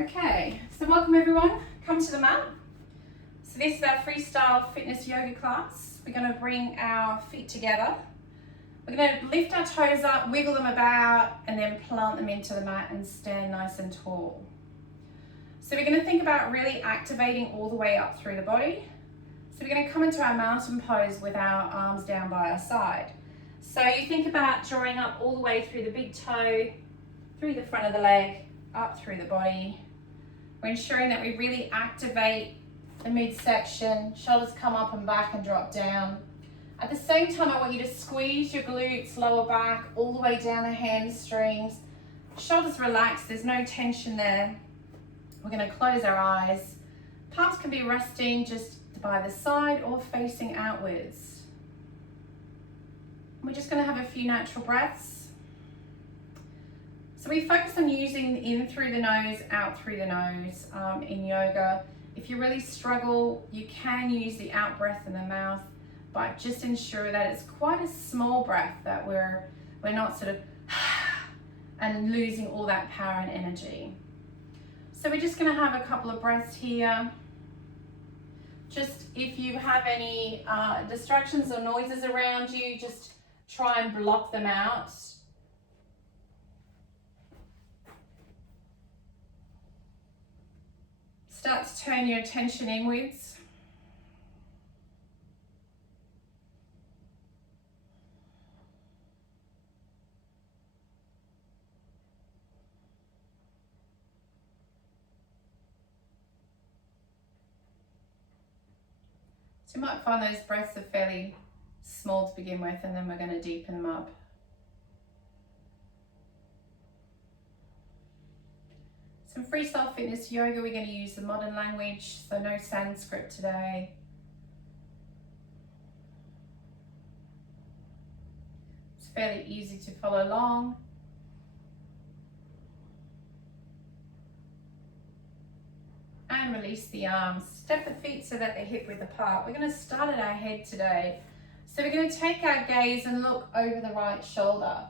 Okay, so welcome everyone. Come to the mat. So this is our Freestyle Fitness Yoga class. We're going to bring our feet together. We're going to lift our toes up, wiggle them about, and then plant them into the mat and stand nice and tall. So we're going to think about really activating all the way up through the body. So we're going to come into our mountain pose with our arms down by our side. So you think about drawing up all the way through the big toe, through the front of the leg, up through the body. We're ensuring that we really activate the midsection, shoulders come up and back and drop down. At the same time, I want you to squeeze your glutes, lower back, all the way down the hamstrings. Shoulders relax, there's no tension there. We're going to close our eyes. Palms can be resting just by the side or facing outwards. We're just going to have a few natural breaths. So we focus on using in through the nose, out through the nose in yoga. If you really struggle, you can use the out breath in the mouth, but just ensure that it's quite a small breath, that we're not sort of and losing all that power and energy. So we're just going to have a couple of breaths here. Just if you have any distractions or noises around you, just try and block them out. Start to turn your attention inwards. So you might find those breaths are fairly small to begin with, and then we're going to deepen them up. Some Freestyle Fitness Yoga, we're going to use the modern language, so no Sanskrit today. It's fairly easy to follow along. And release the arms. Step the feet so that they're hip width apart. We're going to start at our head today. So we're going to take our gaze and look over the right shoulder.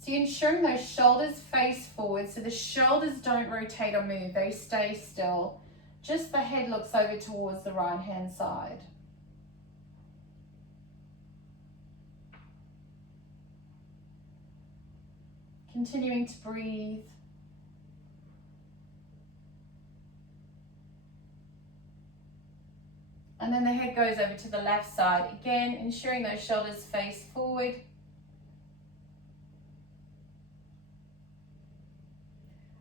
So you're ensuring those shoulders face forward, so the shoulders don't rotate or move, they stay still. Just the head looks over towards the right hand side. Continuing to breathe. And then the head goes over to the left side. Again, ensuring those shoulders face forward.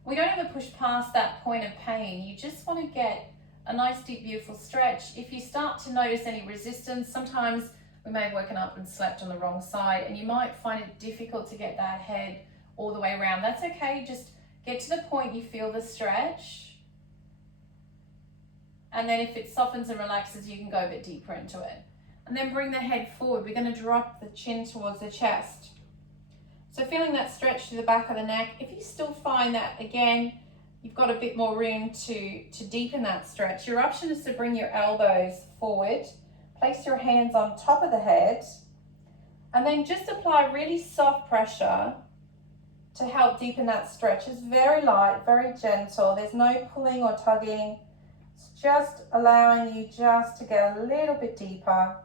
We don't ever push past that point of pain. You just want to get a nice, deep, beautiful stretch. If you start to notice any resistance, sometimes we may have woken up and slept on the wrong side, and you might find it difficult to get that head all the way around. That's okay. Just get to the point you feel the stretch. And then if it softens and relaxes, you can go a bit deeper into it. And then bring the head forward. We're going to drop the chin towards the chest. So feeling that stretch to the back of the neck. If you still find that, again, you've got a bit more room to deepen that stretch, your option is to bring your elbows forward, place your hands on top of the head, and then just apply really soft pressure to help deepen that stretch. It's very light, very gentle. There's no pulling or tugging. It's just allowing you just to get a little bit deeper.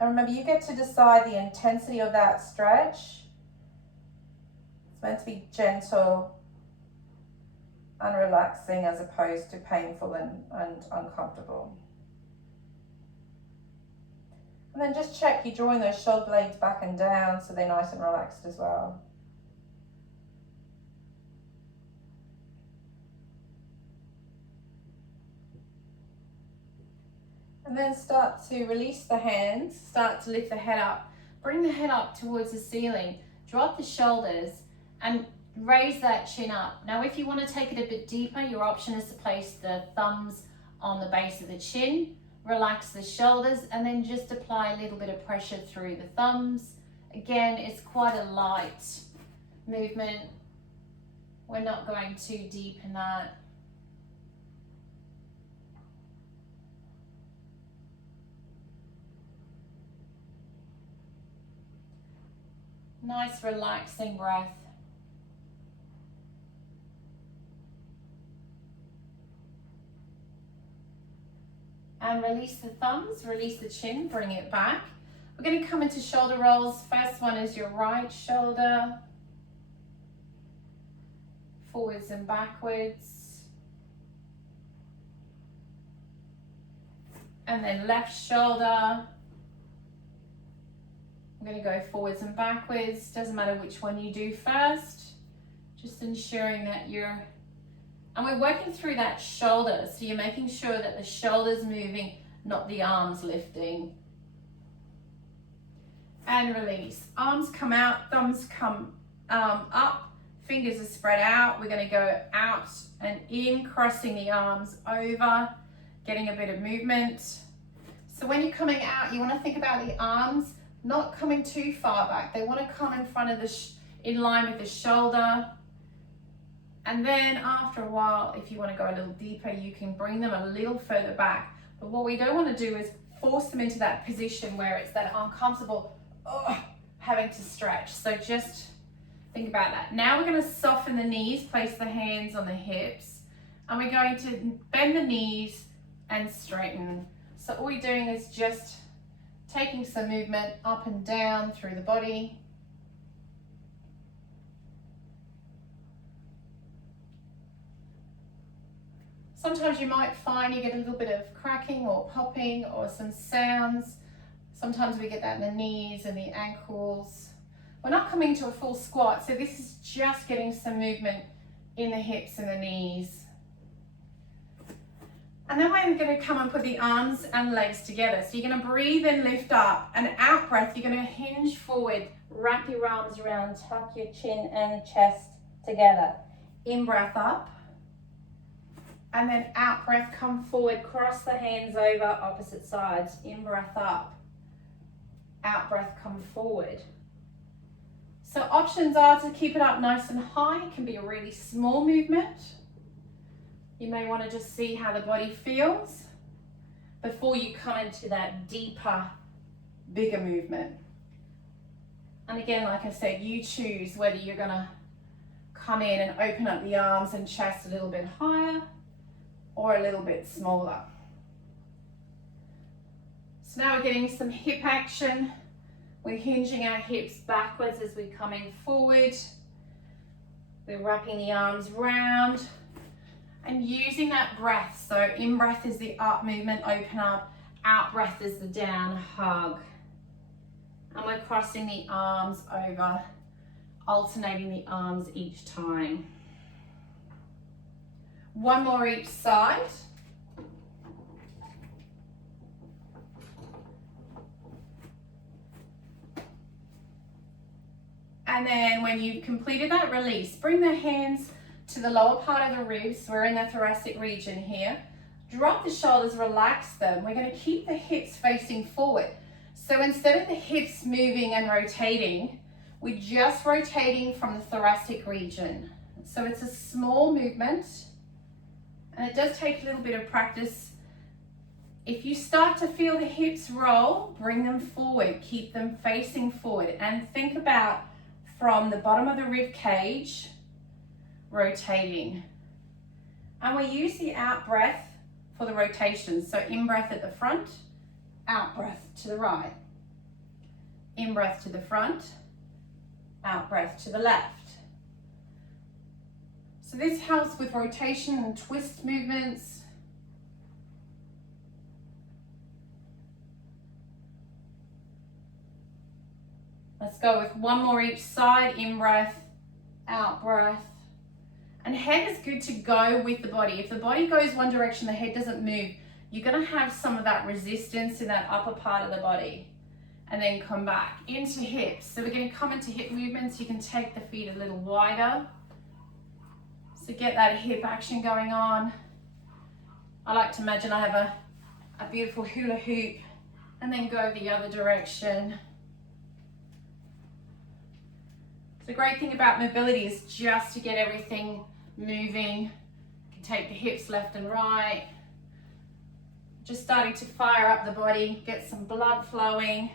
And remember, you get to decide the intensity of that stretch. It's meant to be gentle and relaxing as opposed to painful and uncomfortable. And then just check you're drawing those shoulder blades back and down so they're nice and relaxed as well. And then start to release the hands, start to lift the head up. Bring the head up towards the ceiling, drop the shoulders and raise that chin up. Now if you want to take it a bit deeper, your option is to place the thumbs on the base of the chin, relax the shoulders and then just apply a little bit of pressure through the thumbs. Again, it's quite a light movement. We're not going too deep in that. Nice relaxing breath. And release the thumbs, release the chin, bring it back. We're going to come into shoulder rolls. First one is your right shoulder. Forwards and backwards. And then left shoulder. I'm going to go forwards and backwards. Doesn't matter which one you do first. Just ensuring that you're, and we're working through that shoulder. So you're making sure that the shoulder's moving, not the arms lifting. And release. Arms come out, thumbs come up, fingers are spread out. We're going to go out and in, crossing the arms over, getting a bit of movement. So when you're coming out, you want to think about the arms not coming too far back. They want to come in front of the, in line with the shoulder. And then after a while, if you want to go a little deeper, you can bring them a little further back. But what we don't want to do is force them into that position where it's that uncomfortable, having to stretch. So just think about that. Now we're going to soften the knees, place the hands on the hips, and we're going to bend the knees and straighten. So all we're doing is just taking some movement up and down through the body. Sometimes you might find you get a little bit of cracking or popping or some sounds. Sometimes we get that in the knees and the ankles. We're not coming to a full squat, so this is just getting some movement in the hips and the knees. And then we're going to come and put the arms and legs together. So you're going to breathe and lift up. And out breath, you're going to hinge forward, wrap your arms around, tuck your chin and chest together. In breath up. And then out breath, come forward, cross the hands over, opposite sides. In breath up. Out breath, come forward. So options are to keep it up nice and high. It can be a really small movement. You may want to just see how the body feels before you come into that deeper, bigger movement. And again, like I said, you choose whether you're going to come in and open up the arms and chest a little bit higher or a little bit smaller. So now we're getting some hip action. We're hinging our hips backwards as we come in forward. We're wrapping the arms round and using that breath. So in breath is the up movement, open up. Out breath is the down, hug. And we're crossing the arms over, alternating the arms each time. One more each side. And then when you've completed that release, bring the hands to the lower part of the ribs. We're in the thoracic region here. Drop the shoulders, relax them. We're going to keep the hips facing forward. So instead of the hips moving and rotating, we're just rotating from the thoracic region. So it's a small movement, and it does take a little bit of practice. If you start to feel the hips roll, bring them forward, keep them facing forward, and think about from the bottom of the rib cage, rotating. And we use the out breath for the rotation. So in breath at the front, out breath to the right. In breath to the front, out breath to the left. So this helps with rotation and twist movements. Let's go with one more each side. In breath, out breath. And head is good to go with the body. If the body goes one direction, the head doesn't move, you're going to have some of that resistance in that upper part of the body. And then come back into hips. So we're going to come into hip movements. You can take the feet a little wider. So get that hip action going on. I like to imagine I have a beautiful hula hoop and then go the other direction. The great thing about mobility is just to get everything moving. You can take the hips left and right. Just starting to fire up the body, get some blood flowing,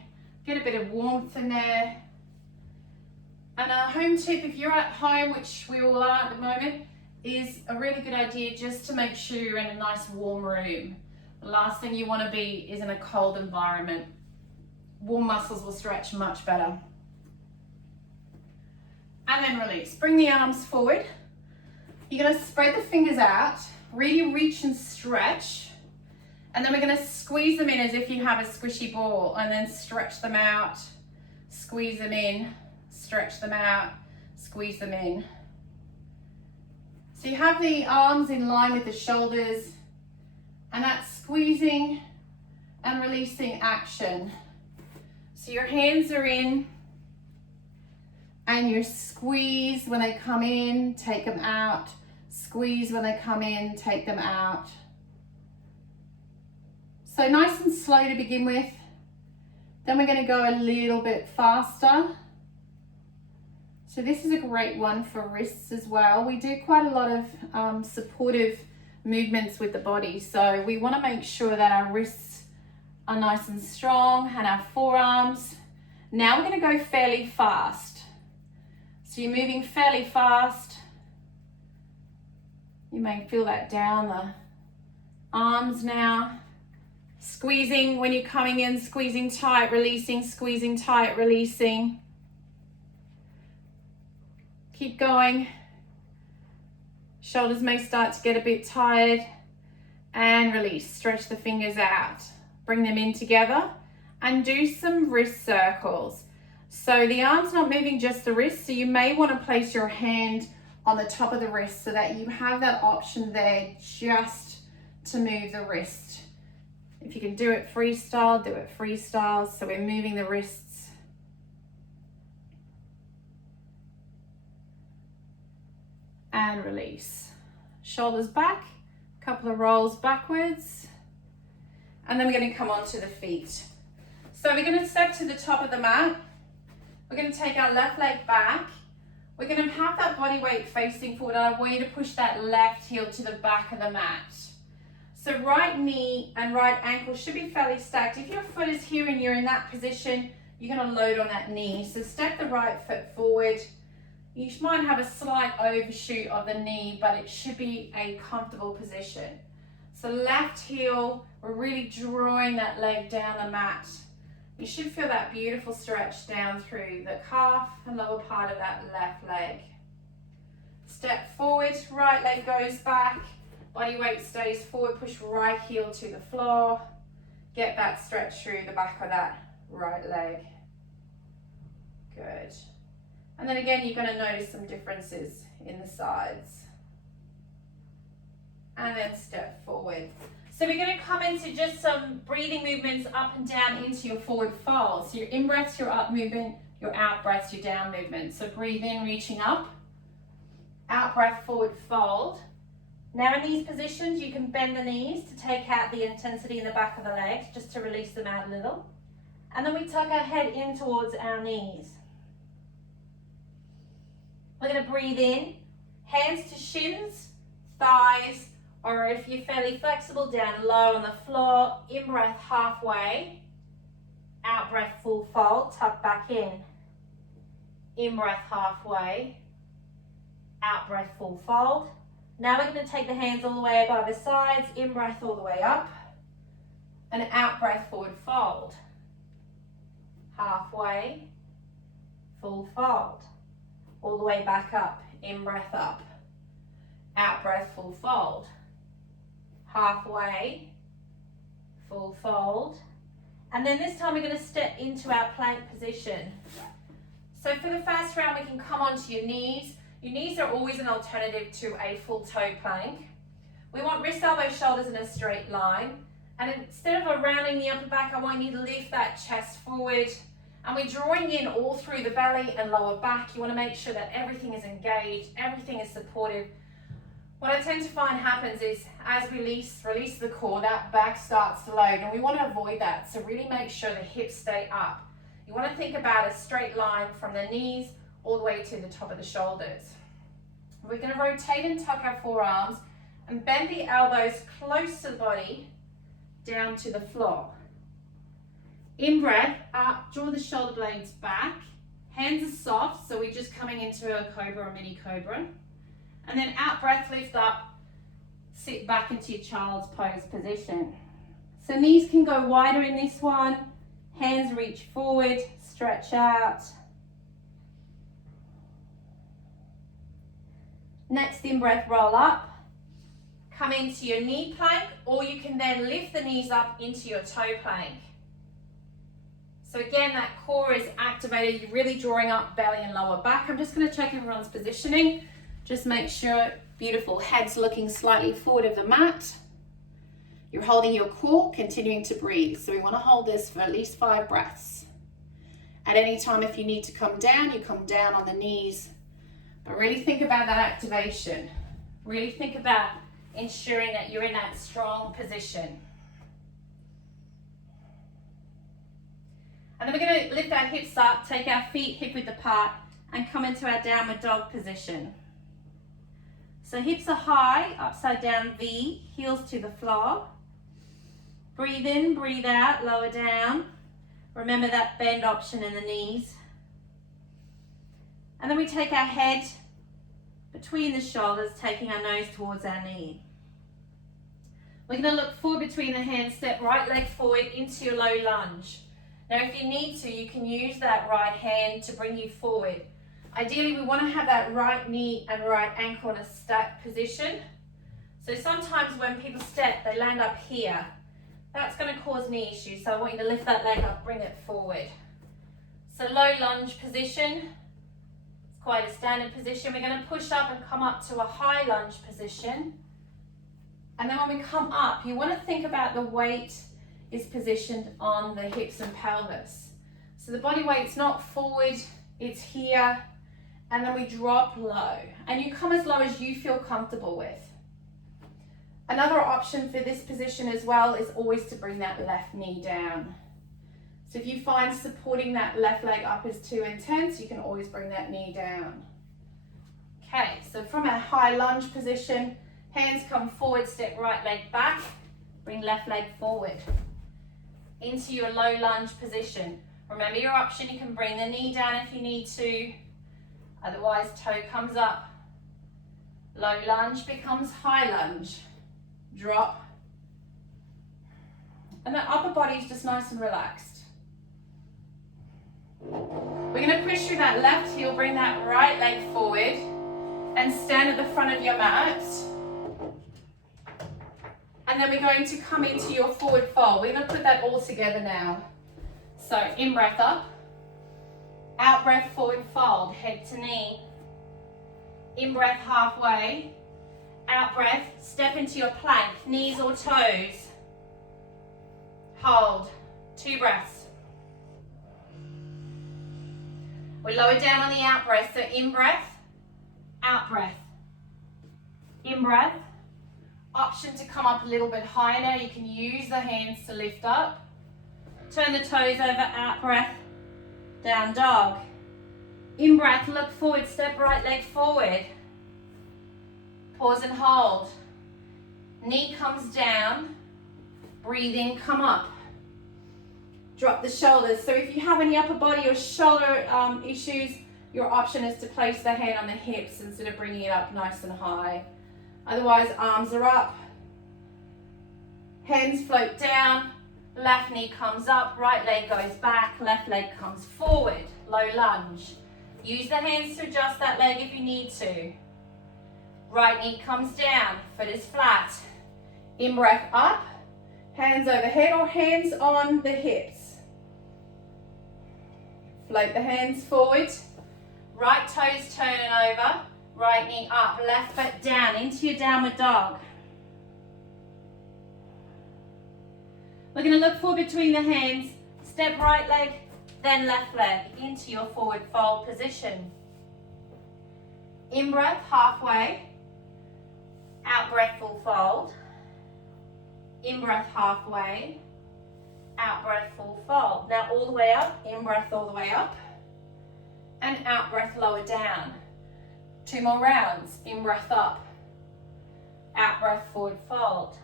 get a bit of warmth in there. And a home tip, if you're at home, which we all are at the moment, is a really good idea just to make sure you're in a nice warm room. The last thing you want to be is in a cold environment. Warm muscles will stretch much better. And then release. Bring the arms forward. You're going to spread the fingers out, really reach and stretch. And then we're going to squeeze them in as if you have a squishy ball, and then stretch them out, squeeze them in, stretch them out, squeeze them in. So you have the arms in line with the shoulders, and that's squeezing and releasing action. So your hands are in, and you squeeze when they come in, take them out. Squeeze when they come in, take them out. So nice and slow to begin with. Then we're going to go a little bit faster. So this is a great one for wrists as well. We do quite a lot of supportive movements with the body. So we want to make sure that our wrists are nice and strong and our forearms. Now we're going to go fairly fast. So you're moving fairly fast. You may feel that down the arms now. Squeezing when you're coming in, squeezing tight, squeezing tight, releasing. Keep going. Shoulders may start to get a bit tired. And release. Stretch the fingers out. Bring them in together and do some wrist circles. So the arm's not moving, just the wrist. So you may want to place your hand on the top of the wrist so that you have that option there just to move the wrist. If you can do it freestyle, do it freestyle. So we're moving the wrists. And release. Shoulders back, a couple of rolls backwards. And then we're going to come onto the feet. So we're going to step to the top of the mat. We're going to take our left leg back. We're going to have that body weight facing forward, and I want you to push that left heel to the back of the mat. So right knee and right ankle should be fairly stacked. If your foot is here and you're in that position, you're going to load on that knee. So step the right foot forward. You might have a slight overshoot of the knee, but it should be a comfortable position. So left heel, we're really drawing that leg down the mat. You should feel that beautiful stretch down through the calf and lower part of that left leg. Step forward, right leg goes back. Body weight stays forward, push right heel to the floor. Get that stretch through the back of that right leg. Good. And then again, you're going to notice some differences in the sides. And then step forward. So we're going to come into just some breathing movements up and down into your forward fold. So your in-breaths, your up movement, your out-breaths, your down movement. So breathe in, reaching up. Out-breath, forward fold. Now in these positions, you can bend the knees to take out the intensity in the back of the legs, just to release them out a little. And then we tuck our head in towards our knees. We're going to breathe in, hands to shins, thighs, or if you're fairly flexible, down low on the floor. In-breath halfway, out-breath full fold, tuck back in. In-breath halfway, out-breath full fold. Now we're going to take the hands all the way above the sides, in-breath all the way up, and out-breath forward fold. Halfway, full fold. All the way back up, in-breath up. Out-breath full fold. Halfway, full fold. And then this time we're going to step into our plank position. So for the first round, we can come onto your knees. Your knees are always an alternative to a full toe plank. We want wrist, elbow, shoulders in a straight line. And instead of rounding the upper back, I want you to lift that chest forward. And we're drawing in all through the belly and lower back. You want to make sure that everything is engaged, everything is supportive. What I tend to find happens is as we release the core, that back starts to load, and we want to avoid that. So really make sure the hips stay up. You want to think about a straight line from the knees all the way to the top of the shoulders. We're going to rotate and tuck our forearms and bend the elbows close to the body down to the floor. In breath, up, draw the shoulder blades back. Hands are soft, so we're just coming into a cobra or mini cobra. And then out breath, lift up, sit back into your child's pose position. So knees can go wider in this one. Hands reach forward, stretch out. Next in-breath, roll up. Come into your knee plank, or you can then lift the knees up into your toe plank. So again, that core is activated. You're really drawing up belly and lower back. I'm just going to check everyone's positioning. Just make sure, beautiful, head's looking slightly forward of the mat. You're holding your core, continuing to breathe. So we want to hold this for at least 5 breaths. At any time, if you need to come down, you come down on the knees. But really think about that activation. Really think about ensuring that you're in that strong position. And then we're going to lift our hips up, take our feet hip width apart, and come into our downward dog position. So hips are high, upside down V, heels to the floor. Breathe in, breathe out, lower down. Remember that bend option in the knees. And then we take our head between the shoulders, taking our nose towards our knee. We're going to look forward between the hands, step right leg forward into your low lunge. Now if you need to, you can use that right hand to bring you forward. Ideally, we want to have that right knee and right ankle in a stacked position. So sometimes when people step, they land up here. That's going to cause knee issues, so I want you to lift that leg up, bring it forward. So low lunge position, it's quite a standard position. We're going to push up and come up to a high lunge position. And then when we come up, you want to think about the weight is positioned on the hips and pelvis. So the body weight's not forward, it's here, and then we drop low. And you come as low as you feel comfortable with. Another option for this position as well is always to bring that left knee down. So if you find supporting that left leg up is too intense, you can always bring that knee down. Okay, so from our high lunge position, hands come forward, step right leg back, bring left leg forward. Into your low lunge position. Remember your option, you can bring the knee down if you need to, otherwise toe comes up. Low lunge becomes high lunge. Drop. And the upper body is just nice and relaxed. We're going to push through that left heel, bring that right leg forward and stand at the front of your mat. And then we're going to come into your forward fold. We're going to put that all together now. So in breath up, out breath forward fold, head to knee. In breath halfway, out breath, step into your plank, knees or toes. Hold, 2 breaths. We lower down on the out breath, so in breath, out breath. In breath. Option to come up a little bit higher now. You can use the hands to lift up. Turn the toes over, out breath, down dog. In breath, look forward, step right leg forward. Pause and hold. Knee comes down. Breathe in, come up. Drop the shoulders. So if you have any upper body or shoulder issues, your option is to place the hand on the hips instead of bringing it up nice and high. Otherwise, arms are up, hands float down, left knee comes up, right leg goes back, left leg comes forward, low lunge. Use the hands to adjust that leg if you need to. Right knee comes down, foot is flat. In breath up, hands overhead or hands on the hips. Float the hands forward, right toes turning over. Right knee up, left foot down into your downward dog. We're going to look forward between the hands, step right leg, then left leg into your forward fold position. In breath, halfway. Out breath, full fold. In breath, halfway. Out breath, full fold. Now all the way up, in breath all the way up. And out breath, lower down. 2 more rounds. In breath up, out breath forward fold,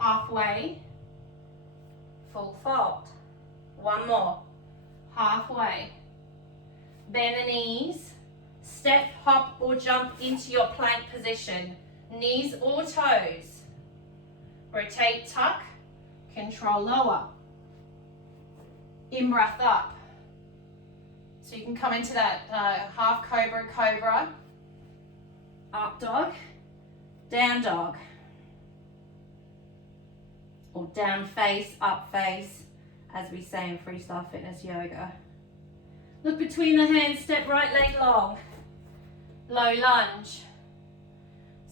halfway, full fold. 1 more, halfway. Bend the knees, step, hop or jump into your plank position, knees or toes. Rotate, tuck, control lower. In-breath up. So you can come into that half cobra, cobra, up dog, down dog, or down face, up face, as we say in Freestyle Fitness Yoga. Look between the hands, step right leg long, low lunge.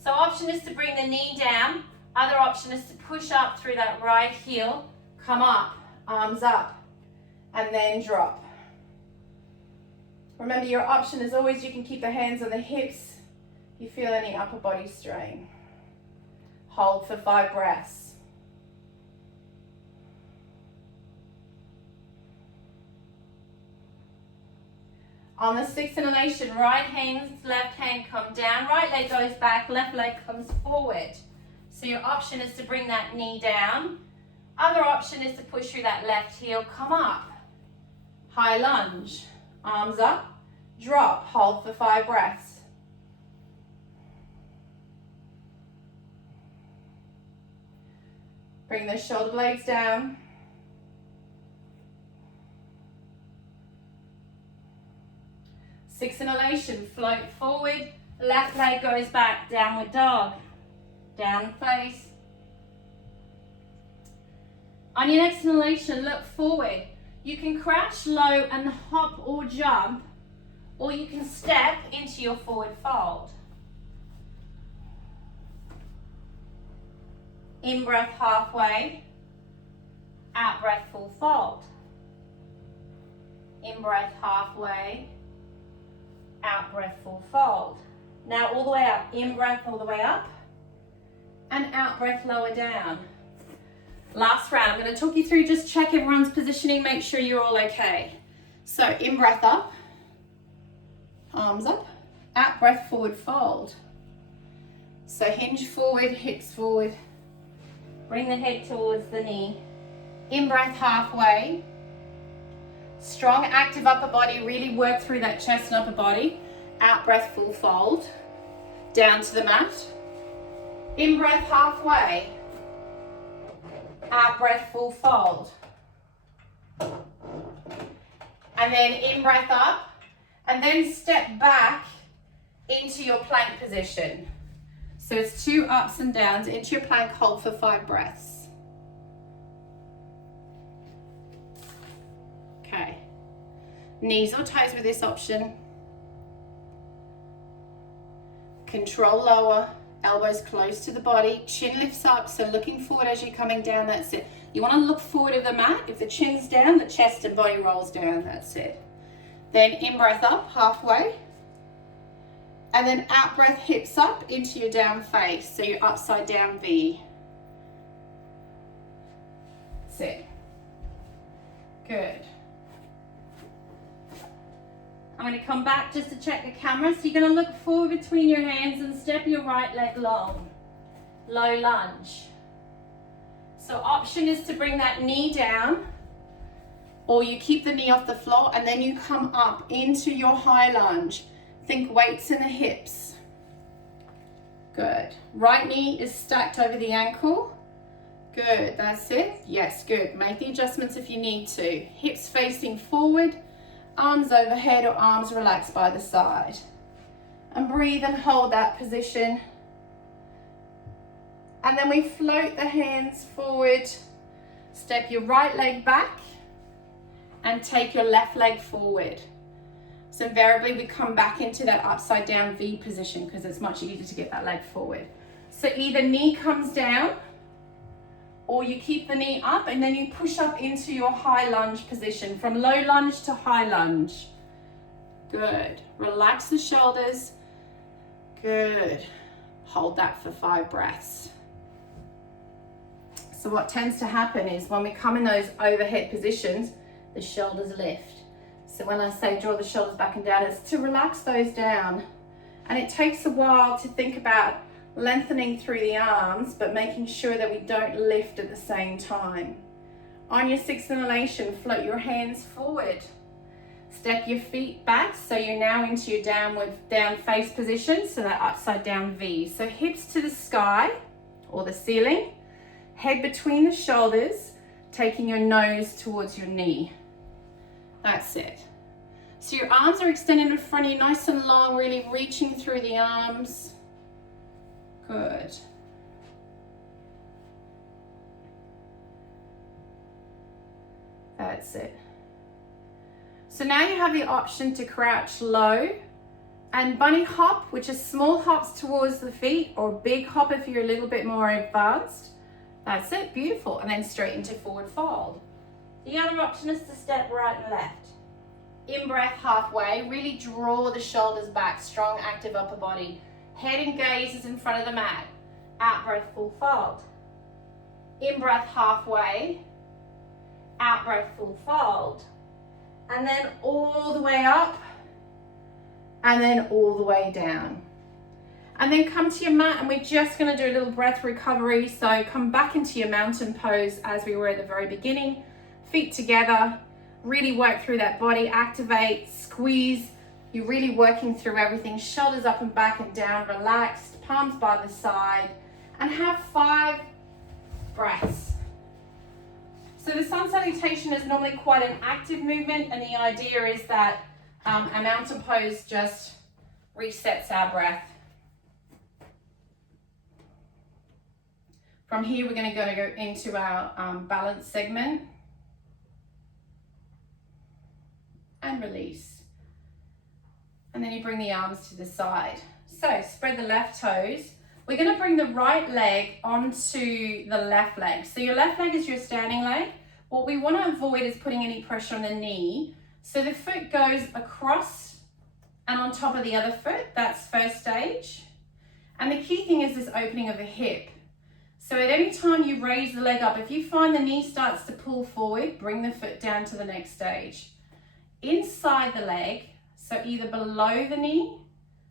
So option is to bring the knee down, other option is to push up through that right heel, come up, arms up, and then drop. Remember, your option is always you can keep the hands on the hips if you feel any upper body strain. Hold for 5 breaths. On the 6th inhalation, right hand, left hand come down, right leg goes back, left leg comes forward. So your option is to bring that knee down. Other option is to push through that left heel, come up. High lunge, arms up, drop, hold for 5 breaths. Bring the shoulder blades down. Sixth inhalation, float forward, left leg goes back, downward dog, down face. On your next inhalation, look forward. You can crouch low and hop or jump, or you can step into your forward fold. In breath halfway, out breath full fold. In breath halfway, out breath full fold. Now all the way up, in breath all the way up, and out breath lower down. Last round, I'm going to talk you through, just check everyone's positioning, make sure you're all okay. So in breath up, arms up, out breath forward fold. So hinge forward, hips forward, bring the head towards the knee. In breath halfway, strong active upper body, really work through that chest and upper body. Out breath full fold, down to the mat. In breath halfway, out breath full fold. And then in breath up, and then step back into your plank position. So it's 2 ups and downs into your plank, hold for 5 breaths. Okay. Knees or toes with this option. Control lower, elbows close to the body, chin lifts up, so looking forward as you're coming down, that's it. You want to look forward of the mat. If the chin's down, the chest and body rolls down, that's it. Then in breath up, halfway. And then out breath, hips up into your down face, so your upside down V. That's it. Good. I'm going to come back just to check the camera. So you're going to look forward between your hands and step your right leg long. Low lunge. So option is to bring that knee down, or you keep the knee off the floor and then you come up into your high lunge. Think weights in the hips. Good. Right knee is stacked over the ankle. Good, that's it. Yes, good. Make the adjustments if you need to. Hips facing forward, arms overhead or arms relaxed by the side. And breathe and hold that position. And then we float the hands forward. Step your right leg back and take your left leg forward. So invariably we come back into that upside down V position because it's much easier to get that leg forward. So either knee comes down or you keep the knee up and then you push up into your high lunge position, from low lunge to high lunge. Good. Relax the shoulders. Good. Hold that for 5 breaths. So what tends to happen is when we come in those overhead positions, the shoulders lift. So when I say draw the shoulders back and down, it's to relax those down. And it takes a while to think about lengthening through the arms, but making sure that we don't lift at the same time. On your 6th inhalation, float your hands forward. Step your feet back, so you're now into your down face position, so that upside down V. So hips to the sky or the ceiling, head between the shoulders, taking your nose towards your knee. That's it. So your arms are extended in front of you, nice and long, really reaching through the arms. Good. That's it. So now you have the option to crouch low and bunny hop, which is small hops towards the feet, or big hop if you're a little bit more advanced. That's it, beautiful. And then straight into forward fold. The other option is to step right and left. In breath halfway, really draw the shoulders back, strong active upper body. Head and gaze is in front of the mat. Out breath, full fold. In breath halfway, out breath, full fold. And then all the way up, and then all the way down. And then come to your mat, and we're just gonna do a little breath recovery. So come back into your mountain pose as we were at the very beginning. Feet together, really work through that body, activate, squeeze. You're really working through everything. Shoulders up and back and down, relaxed, palms by the side, and have 5 breaths. So the sun salutation is normally quite an active movement, and the idea is that a mountain pose just resets our breath. From here, we're going to go into our balance segment and release. And then you bring the arms to the side. So spread the left toes. We're going to bring the right leg onto the left leg. So your left leg is your standing leg. What we want to avoid is putting any pressure on the knee. So the foot goes across and on top of the other foot. That's first stage. And the key thing is this opening of the hip. So at any time you raise the leg up, if you find the knee starts to pull forward, bring the foot down to the next stage. Inside the leg, so either below the knee,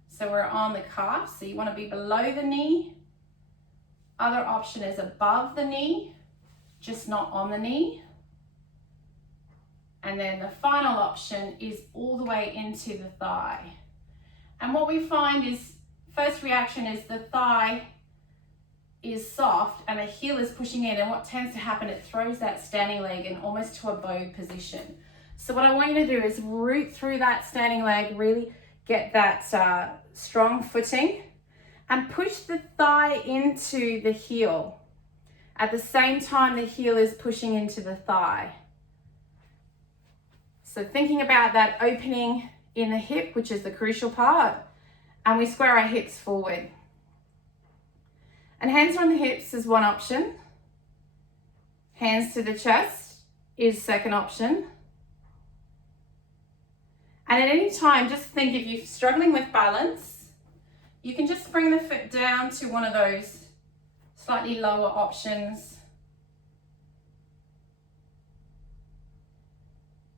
so we're on the calf, so you want to be below the knee. Other option is above the knee, just not on the knee. And then the final option is all the way into the thigh. And what we find is, first reaction is the thigh is soft and the heel is pushing in, and what tends to happen, it throws that standing leg in almost to a bow position. So what I want you to do is root through that standing leg, really get that strong footing, and push the thigh into the heel. At the same time, the heel is pushing into the thigh. So thinking about that opening in the hip, which is the crucial part, and we square our hips forward. And hands on the hips is one option. Hands to the chest is second option. And at any time, just think, if you're struggling with balance, you can just bring the foot down to one of those slightly lower options.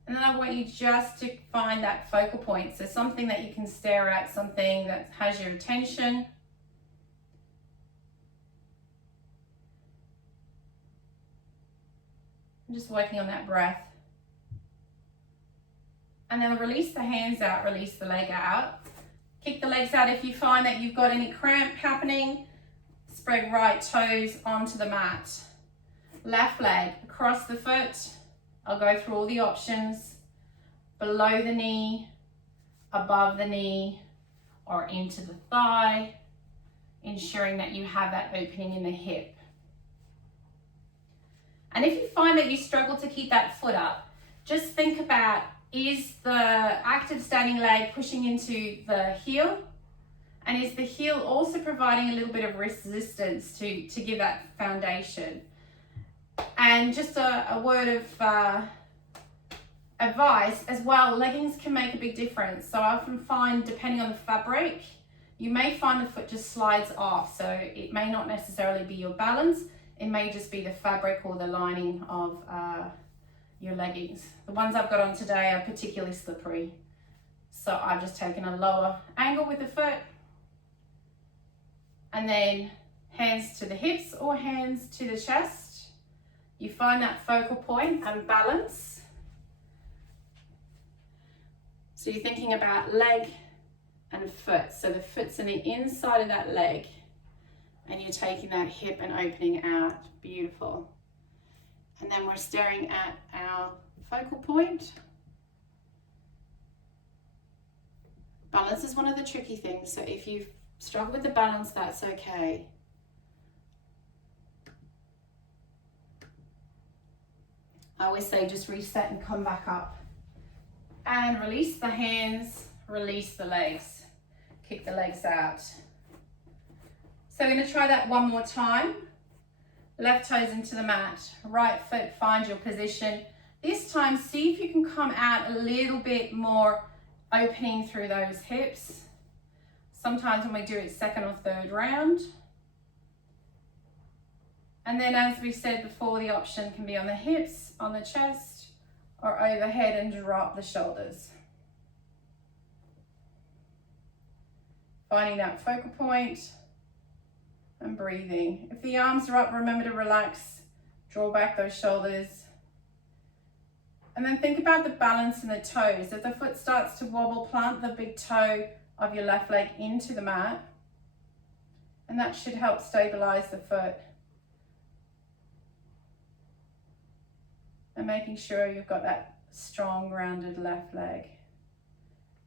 And then I want you just to find that focal point. So something that you can stare at, something that has your attention. I'm just working on that breath. And then release the hands out, release the leg out. Kick the legs out if you find that you've got any cramp happening. Spread right toes onto the mat. Left leg across the foot. I'll go through all the options. Below the knee, above the knee, or into the thigh, ensuring that you have that opening in the hip. And if you find that you struggle to keep that foot up, just think about, is the active standing leg pushing into the heel? And is the heel also providing a little bit of resistance to give that foundation? And just a word of advice as well, leggings can make a big difference. So I often find, depending on the fabric, you may find the foot just slides off. So it may not necessarily be your balance. It may just be the fabric or the lining of your leggings. The ones I've got on today are particularly slippery. So I've just taken a lower angle with the foot. And then hands to the hips or hands to the chest. You find that focal point and balance. So you're thinking about leg and foot. So the foot's on the inside of that leg. And you're taking that hip and opening out. Beautiful. And then we're staring at our focal point. Balance is one of the tricky things, so if you struggle with the balance, that's okay. I always say just reset and come back up. And release the hands, release the legs. Kick the legs out. So we're going to try that one more time. Left toes into the mat, right foot, find your position. This time, see if you can come out a little bit more, opening through those hips. Sometimes when we do it second or third round. And then as we said before, the option can be on the hips, on the chest, or overhead and drop the shoulders. Finding that focal point and breathing. If the arms are up, remember to relax, draw back those shoulders. And then think about the balance in the toes. If the foot starts to wobble, plant the big toe of your left leg into the mat, and that should help stabilize the foot. And making sure you've got that strong, rounded left leg.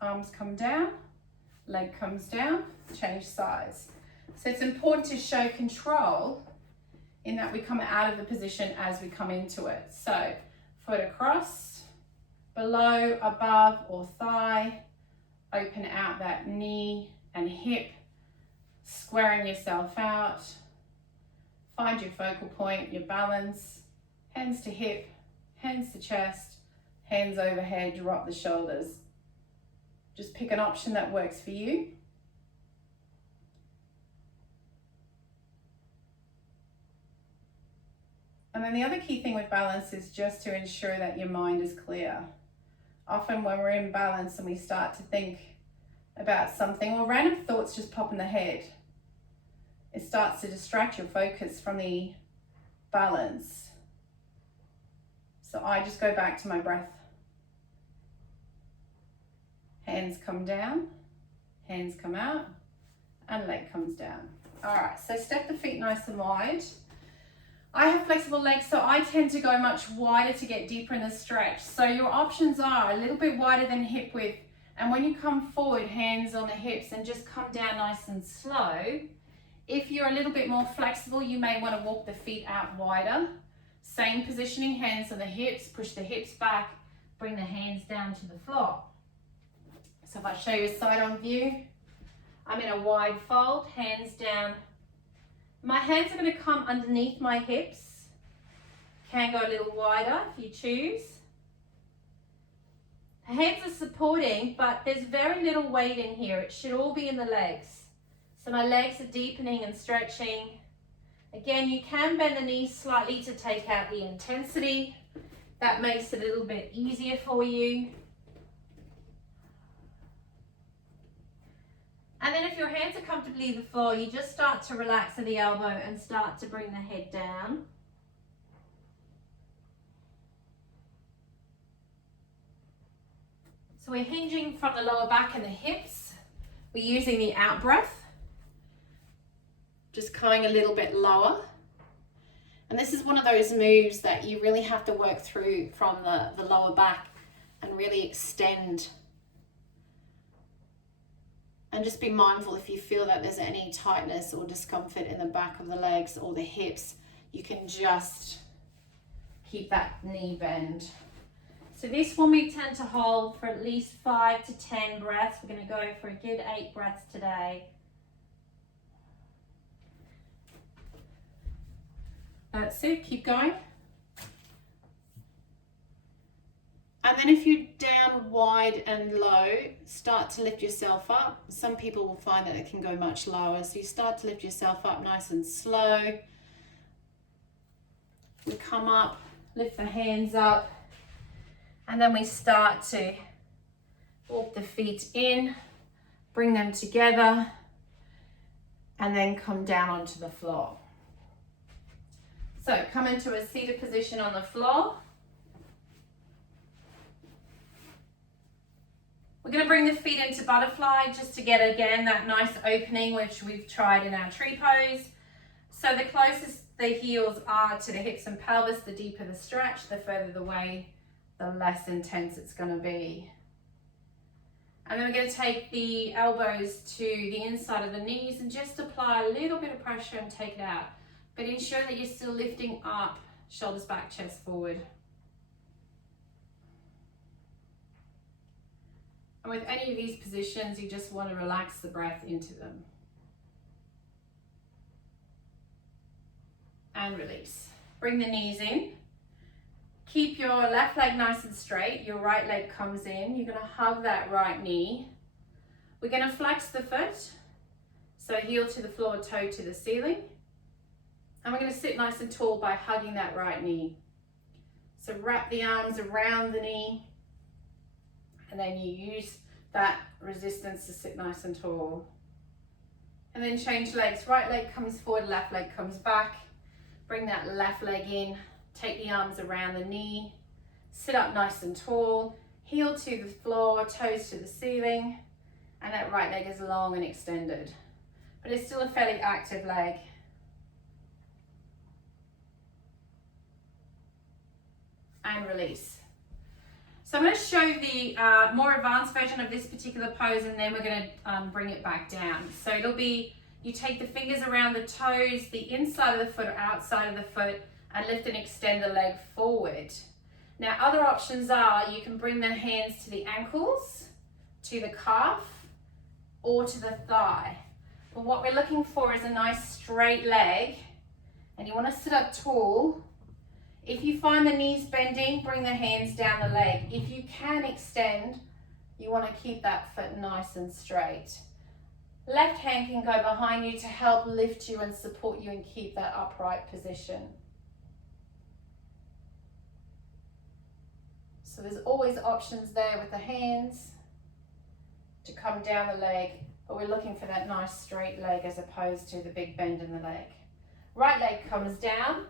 Arms come down, leg comes down, change sides. So it's important to show control in that we come out of the position as we come into it. So foot across, below, above, or thigh. Open out that knee and hip, squaring yourself out. Find your focal point, your balance. Hands to hip, hands to chest, hands overhead, drop the shoulders. Just pick an option that works for you. And then the other key thing with balance is just to ensure that your mind is clear. Often when we're in balance and we start to think about something, or random thoughts just pop in the head, it starts to distract your focus from the balance. So I just go back to my breath. Hands come down, hands come out, and leg comes down. All right, so step the feet nice and wide. I have flexible legs, so I tend to go much wider to get deeper in the stretch. So your options are a little bit wider than hip width, and when you come forward, hands on the hips and just come down nice and slow. If you're a little bit more flexible, you may want to walk the feet out wider. Same positioning, hands on the hips, push the hips back, bring the hands down to the floor. So if I show you a side on view, I'm in a wide fold, hands down. My hands are going to come underneath my hips. Can go a little wider if you choose. The hands are supporting, but there's very little weight in here. It should all be in the legs. So my legs are deepening and stretching. Again, you can bend the knees slightly to take out the intensity. That makes it a little bit easier for you. And then if your hands are comfortably on the floor, you just start to relax at the elbow and start to bring the head down. So we're hinging from the lower back and the hips. We're using the out breath. Just coming a little bit lower. And this is one of those moves that you really have to work through from the lower back and really extend. And just be mindful if you feel that there's any tightness or discomfort in the back of the legs or the hips, you can just keep that knee bend. So this one we tend to hold for at least 5 to 10 breaths. We're going to go for a good 8 breaths today. That's it, keep going. And then if you're down wide and low, start to lift yourself up. Some people will find that it can go much lower. So you start to lift yourself up nice and slow. We come up, lift the hands up, and then we start to walk the feet in, bring them together, and then come down onto the floor. So come into a seated position on the floor. We're going to bring the feet into butterfly just to get, again, that nice opening which we've tried in our tree pose. So the closest the heels are to the hips and pelvis, the deeper the stretch, the further the way, the less intense it's going to be. And then we're going to take the elbows to the inside of the knees and just apply a little bit of pressure and take it out. But ensure that you're still lifting up, shoulders back, chest forward. And with any of these positions, you just want to relax the breath into them. And release. Bring the knees in. Keep your left leg nice and straight. Your right leg comes in. You're going to hug that right knee. We're going to flex the foot. So heel to the floor, toe to the ceiling. And we're going to sit nice and tall by hugging that right knee. So wrap the arms around the knee. And then you use that resistance to sit nice and tall. And then change legs. Right leg comes forward, left leg comes back. Bring that left leg in. Take the arms around the knee. Sit up nice and tall. Heel to the floor, toes to the ceiling. And that right leg is long and extended. But it's still a fairly active leg. And release. So I'm going to show the more advanced version of this particular pose, and then we're going to bring it back down. So it'll be, you take the fingers around the toes, the inside of the foot or outside of the foot, and lift and extend the leg forward. Now other options are, you can bring the hands to the ankles, to the calf, or to the thigh. But what we're looking for is a nice straight leg, and you want to sit up tall. If you find the knees bending, bring the hands down the leg. If you can extend, you want to keep that foot nice and straight. Left hand can go behind you to help lift you and support you and keep that upright position. So there's always options there with the hands to come down the leg, but we're looking for that nice straight leg as opposed to the big bend in the leg. Right leg comes down,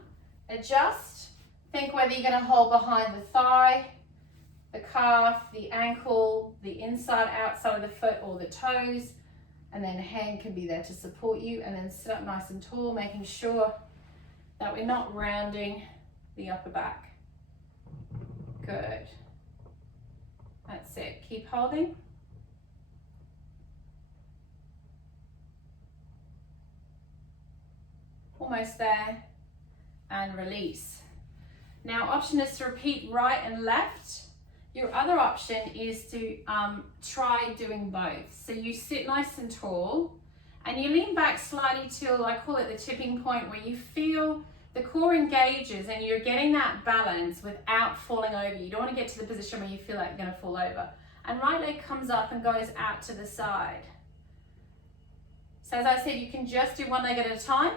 adjust. Think whether you're going to hold behind the thigh, the calf, the ankle, the inside, outside of the foot, or the toes. And then a hand can be there to support you. And then sit up nice and tall, making sure that we're not rounding the upper back. Good. That's it. Keep holding. Almost there. And release. Now, option is to repeat right and left. Your other option is to try doing both. So you sit nice and tall and you lean back slightly till, I call it the tipping point, where you feel the core engages and you're getting that balance without falling over. You don't want to get to the position where you feel like you're going to fall over. And right leg comes up and goes out to the side. So as I said, you can just do one leg at a time.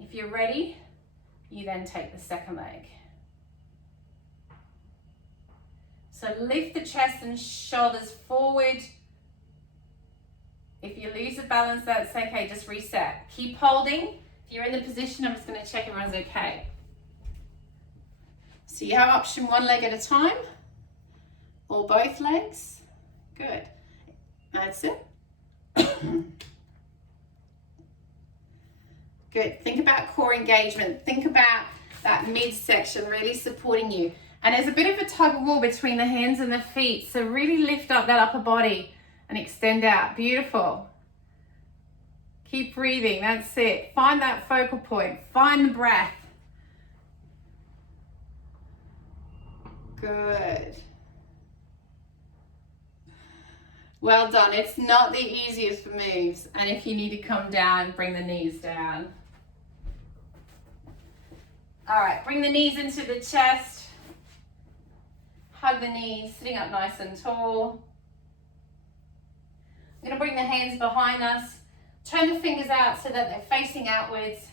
If you're ready, you then take the second leg. So lift the chest and shoulders forward. If you lose the balance, that's okay, just reset. Keep holding. If you're in the position, I'm just going to check everyone's okay. So you have option one leg at a time, or both legs. Good. That's it. Good. Think about core engagement. Think about that midsection really supporting you. And there's a bit of a tug of war between the hands and the feet. So really lift up that upper body and extend out. Beautiful. Keep breathing. That's it. Find that focal point. Find the breath. Good. Well done. It's not the easiest of moves. And if you need to come down, bring the knees down. All right, bring the knees into the chest. Hug the knees, sitting up nice and tall. I'm going to bring the hands behind us. Turn the fingers out so that they're facing outwards.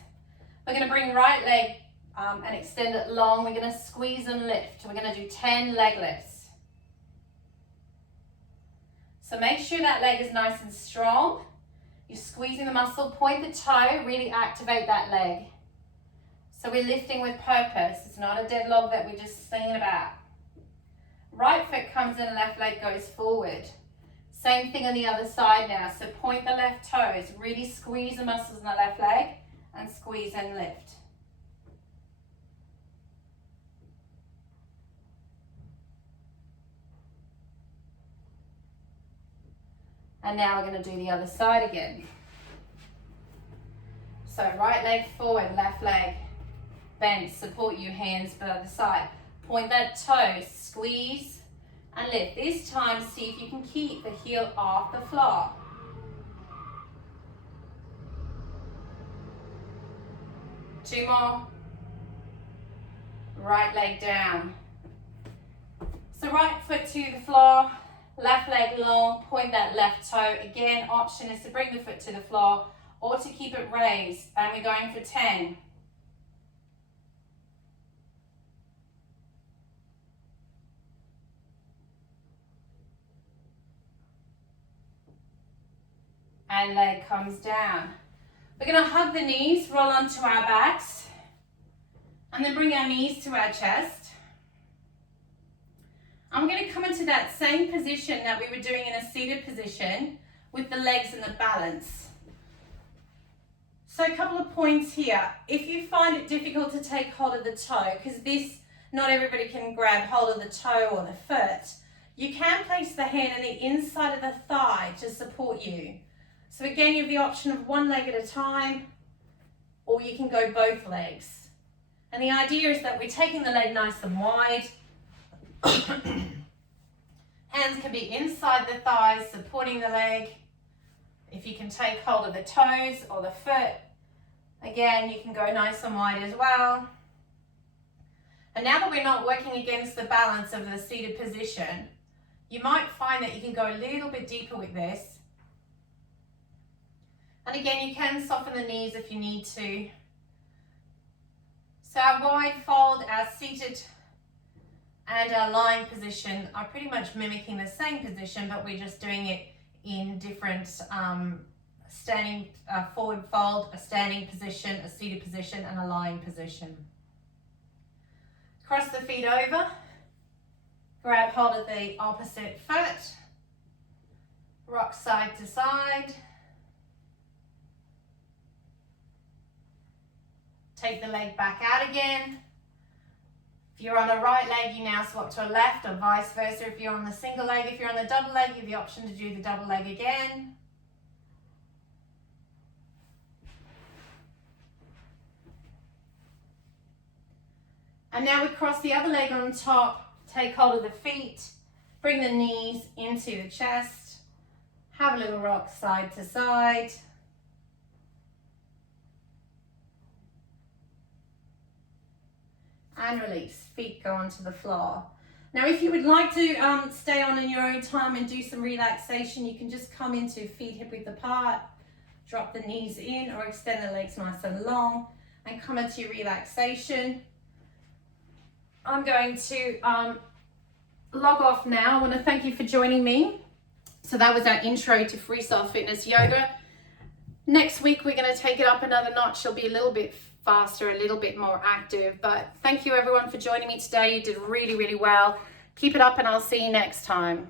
We're going to bring right leg and extend it long. We're going to squeeze and lift. We're going to do 10 leg lifts. So make sure that leg is nice and strong. You're squeezing the muscle, point the toe, really activate that leg. So we're lifting with purpose. It's not a dead log that we're just singing about. Right foot comes in, left leg goes forward. Same thing on the other side now. So point the left toes, really squeeze the muscles in the left leg and squeeze and lift. And now we're going to do the other side again. So right leg forward, left leg bent, support your hands by the side. Point that toe, squeeze and lift. This time, see if you can keep the heel off the floor. Two more. Right leg down. So right foot to the floor, left leg long, point that left toe. Again, option is to bring the foot to the floor or to keep it raised. And we're going for 10. And leg comes down. We're going to hug the knees, roll onto our backs, and then bring our knees to our chest. I'm going to come into that same position that we were doing in a seated position with the legs in the balance. So a couple of points here. If you find it difficult to take hold of the toe, because not everybody can grab hold of the toe or the foot, you can place the hand on the inside of the thigh to support you. So again, you have the option of one leg at a time, or you can go both legs. And the idea is that we're taking the leg nice and wide. Hands can be inside the thighs, supporting the leg. If you can take hold of the toes or the foot, again, you can go nice and wide as well. And now that we're not working against the balance of the seated position, you might find that you can go a little bit deeper with this. And again, you can soften the knees if you need to. So our wide fold, our seated and our lying position are pretty much mimicking the same position, but we're just doing it in different standing forward fold, a standing position, a seated position, and a lying position. Cross the feet over, grab hold of the opposite foot, rock side to side. Take the leg back out again. If you're on a right leg, you now swap to a left, or vice versa. If you're on the single leg, if you're on the double leg, you have the option to do the double leg again. And now we cross the other leg on top, take hold of the feet, bring the knees into the chest, have a little rock side to side. And release, feet go onto the floor. Now if you would like to stay on in your own time and do some relaxation, you can just come into feet hip width apart, drop the knees in or extend the legs nice and long and come into your relaxation. I'm going to log off now. I want to thank you for joining me. So that was our intro to Freestyle Fitness Yoga. Next week we're going to take it up another notch. It'll be a little bit faster, a little bit more active, but thank you everyone for joining me today. You did really, really well. Keep it up and I'll see you next time.